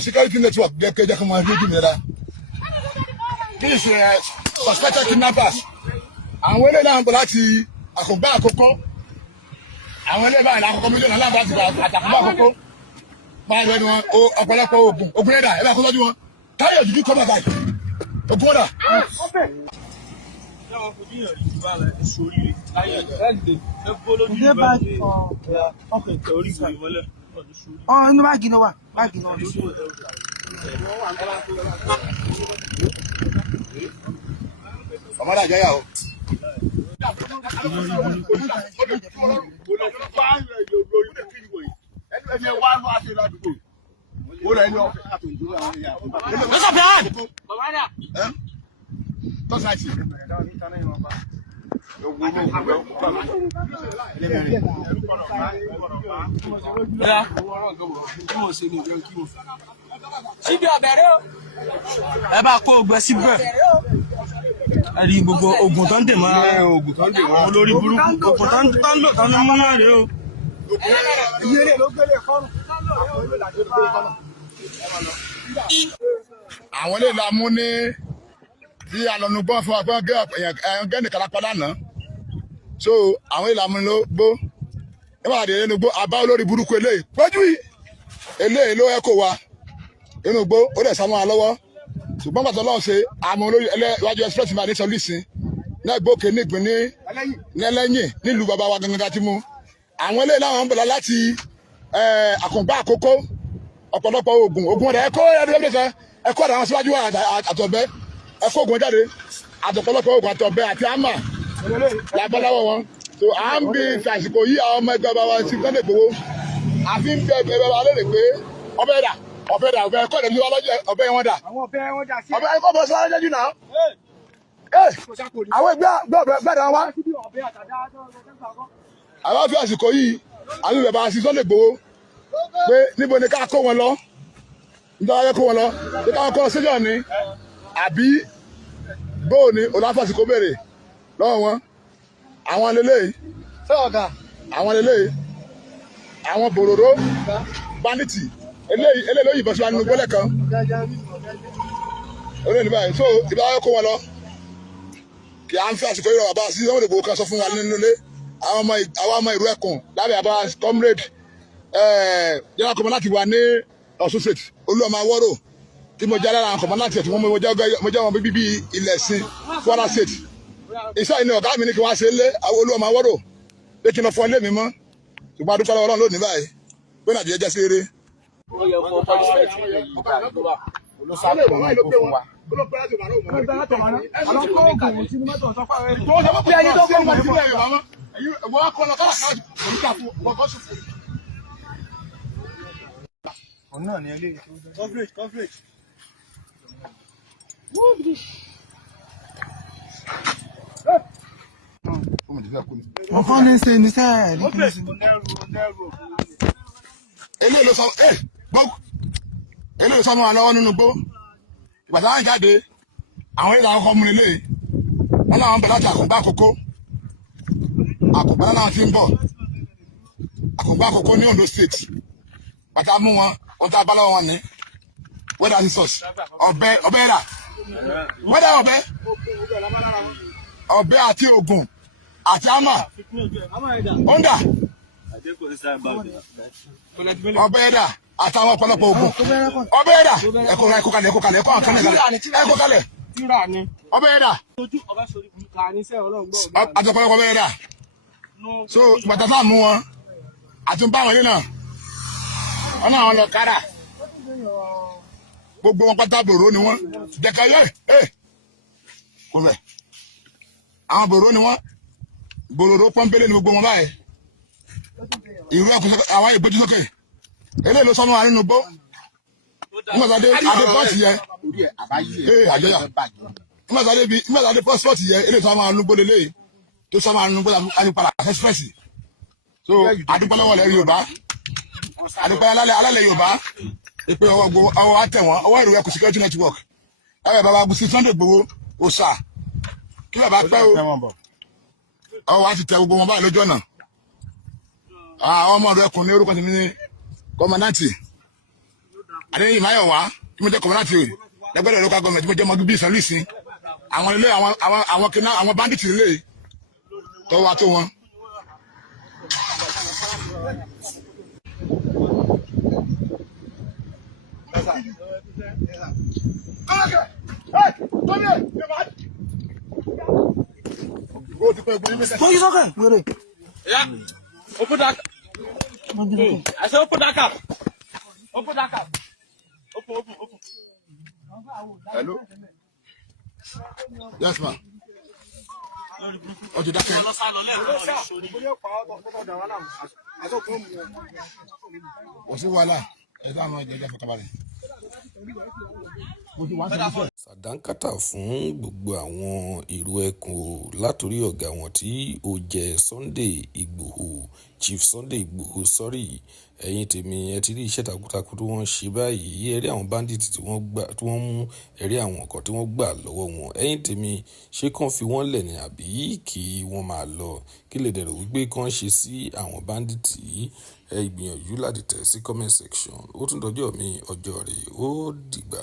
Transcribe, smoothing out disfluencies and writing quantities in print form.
Security network, this is suspected kidnappers. Àwọn eléyìí náà ń bọ̀ láti Àkùngbá Àkókó. Àwọn eléyìí báyìí lákòókò mílíọ̀nù náà láti Àkùngbá Àkókó. Báyìí ni wọn ọ̀pọ̀lọpọ̀ ogun ẹ̀dá ẹ̀ bá kó lọ́jú wọn. Táyọ̀ dúdú kọ́ bàbá yìí. Ogun ọ̀dà. Inú báàgì náà wà. Báàgì náà. Ọmọdé àjẹyà o. Síbi ọ̀bẹ̀rẹ̀ o. Ẹ bá kó ogbẹ síbẹ̀. Ẹ rí gbogbo oògùn tó ń dè mọ́ olórí burúkú oògùn tó ń lò tán ní mú náà rèé o. Àwọn ilé ìlà mú ní tí alọ́nugbọ́n fún wa gbọ́n gẹ́ nìkan lápá lánàá. So àwọn ilé ìlà mú ló gbó. Nígbà tí nínú gbó àbá olórí burúkú eléyìí. Pójú yìí eléyìí ló ẹ̀kọ́ wa nínú gbó ó dẹ̀ sámọ́ wa lọ́wọ́. Ṣùgbọ́n pàtó lọ́wọ́ ṣe àmọ́ olórí ẹlẹ́wájú express máa ní sọlísìn náà gbókè nígbìn ní ẹlẹ́yìn nílùú bàbá wa gangan ti mú. Àwọn eléyìí láwọn ń bọ̀ láti Àkùngbá Àkókó ọ̀pọ̀lọpọ̀ ogun rẹ̀ ẹ̀kọ́ àwọn síwájú àtọ̀bẹ́ ẹ̀kọ́ ogun jáde àtọ̀pọ̀lọpọ̀ ogun àtọ̀bẹ́ àti àmà làbọ́láwọ̀ wọn. So à ń bí àsìkò yí àwọn ọmọ ẹgbẹ́ bàbá wa sí Sunday Igboho àfi ń bẹ ẹgbẹ́ bàbá wa lérè pé ọbẹ̀ dà ọbẹ̀ ẹ̀kọ́ ìdẹ̀bí wa lọ́jọ́ ọbẹ̀ wọn dà ọbẹ̀ ẹ̀kọ́ bọ̀ sí wọn lọ́jọ́ jù náà. Àwọn ẹgbẹ́ bẹ́ẹ̀ dà wá. Àwọn fi àsìkò yìí àwọn ìbẹ̀bà sí Sunday Igboho pé níbo ni ká kó wọn lọ nítorí wọn kó wọn lọ pé káwọn kọ́ síjọ́ ni àbí bóò ni olùfàsìkò béèrè lọ́wọ́ wọn. Àwọn lélẹ́yìí àwọn bòròró banditi eléyìí ló yìnbọn sí wa nínú gbọ́lẹ̀ kan olóyìn ní báyìí so ìbá wọn kó wọn lọ kí à ń fi àsìkò yìí bàbá sí Sunday Igboho kan sọ fún wa nínú ilé àwọn ọmọ ìlú Ẹkùn lábẹ́ àbá comrade general commander wà ní Ọ̀ṣun state Olúọmọ Awórò tí mo jẹ́ lára àwọn commander tí mo jẹ́ wọn bíbí Ilẹ̀sìn Kwara state iṣẹ́ ìní ọ̀gá mi ní kí wọ́n ṣe lé Olúọmọ Awórò pé kí n lọ fọ ilé mi mọ́ ṣùgbọ́n adúpẹ́ lọ́wọ́ Ọlọ́run lónìí báyìí pé Nàìjíríà jẹ́ sí rere. Coverage. Wọ́n kọ́ ní ṣe ní sẹ́ẹ̀. Eléyìí ló sọ mọ́ wa lọ́wọ́ nínú gbó. Ìgbà táwọn jáde, àwọn ìlà ọkọ̀ mú nílé. Wọ́n láwọn ń bẹ̀ láti Àkùngbá Àkókó. Àkùngbá náà ti ń bọ̀. Àkùngbá Àkókó ní Ondo state. Bàtà mú wọn, wọ́n tá a bá lọ́wọ́ wọn ní. Wẹ́dà sísọ̀s. Ọ̀bẹ rà. Wẹ́dà ọ̀bẹ àti ògùn àti àmà. Honda. Ọbẹ̀ ẹ̀dà àtàwọn ọ̀pọ̀lọpọ̀ ogun. Ọbẹ̀ ẹ̀dà ẹ̀kọ́ kalẹ̀ ẹ̀kọ́ àwọn kan ẹ̀kọ́ kalẹ̀. Ọbẹ̀ ẹ̀dà àtọ̀pọ̀lọpọ̀ ọbẹ̀ ẹ̀dà. So ìgbàtà sáà mú wọn àti ń bá wọn ilé náà. Wọ́n náà wọn lọ kára. Gbogbo wọn pátá bòrò ni wọ́n. Jẹ̀ka kò bẹ̀. Àwọn bòrò ni wọ́n. Bòrò pọ́npẹ́lẹ́ ni gbogbo wọn báyìí. Ìrú ẹ̀kọ́ àwọn ìgbójú sókè eléyìí ló sọnù àárín nugbó nígbàtàdé adé pọ́ọ̀tì yẹ àjọyà nígbàtàdé pọ́ọ̀tì yẹ eléyìí tó àwọn alúgbó lélẹ́yìí tó sábà nínú gbọ́dọ̀ àyípadà express so àdúpẹ́ lọ́wọ́ ilẹ̀ Yorùbá àdúpẹ́ alálẹ̀ Yorùbá ìpè ọwọ́ àtẹ̀wọ̀n ọwọ́ ìròyìn ẹkùn security network ẹ̀rọ bàbá Bùsí Sunday Igboho òòṣà kí bàbá pẹ́ o ọwọ́ àti tẹ gbogbo wọn báyìí lójú ọ̀nà àwọn ọmọ ọ̀dọ́ ẹkùn ní orúkọ tèmi ní kọ́mọ̀nàtì Adéyìn Máyọ̀wá tí mo jẹ́ kọ́mọ̀nàtì lẹ́gbẹ̀rẹ̀ local government tí mo jẹ́ mọ́gí bíi ìsọ̀lùsí àwọn ilé àwọn bandits ilé tọ́wọ́ wa tó wọn. Open that. I said open that cap. Open that cap. Open. Hello. Yes, ma. Ọjọ́ dákẹ́. Kò sí wàhálà ẹ̀dá àwọn ẹ̀jẹ̀ fọkànbalẹ̀. Sàdánkátà fún gbogbo àwọn èrò ẹkùn látòrí ọ̀gá wọn tí ó jẹ́ Sunday Igboho Chief Sunday Igboho sọ́rí ẹ̀yin tèmi ẹ ti rí iṣẹ́ takuntakun tí wọ́n ṣe báyìí ẹ rí àwọn bandits tí wọ́n mú ẹ rí àwọn nǹkan tí wọ́n gbà lọ́wọ́ wọn ẹ̀yin tèmi ṣé kàn fi wọ́n lẹ̀ ní àbí kí wọ́n máa lọ kí lè dẹ̀rọ̀ wípé kàn ṣe sí àwọn bandits yìí ẹ gbìyànjú láti tẹ̀ sí comment section ó tún dọjọ́ mi ọjọ́ rẹ̀ ó dìgbà.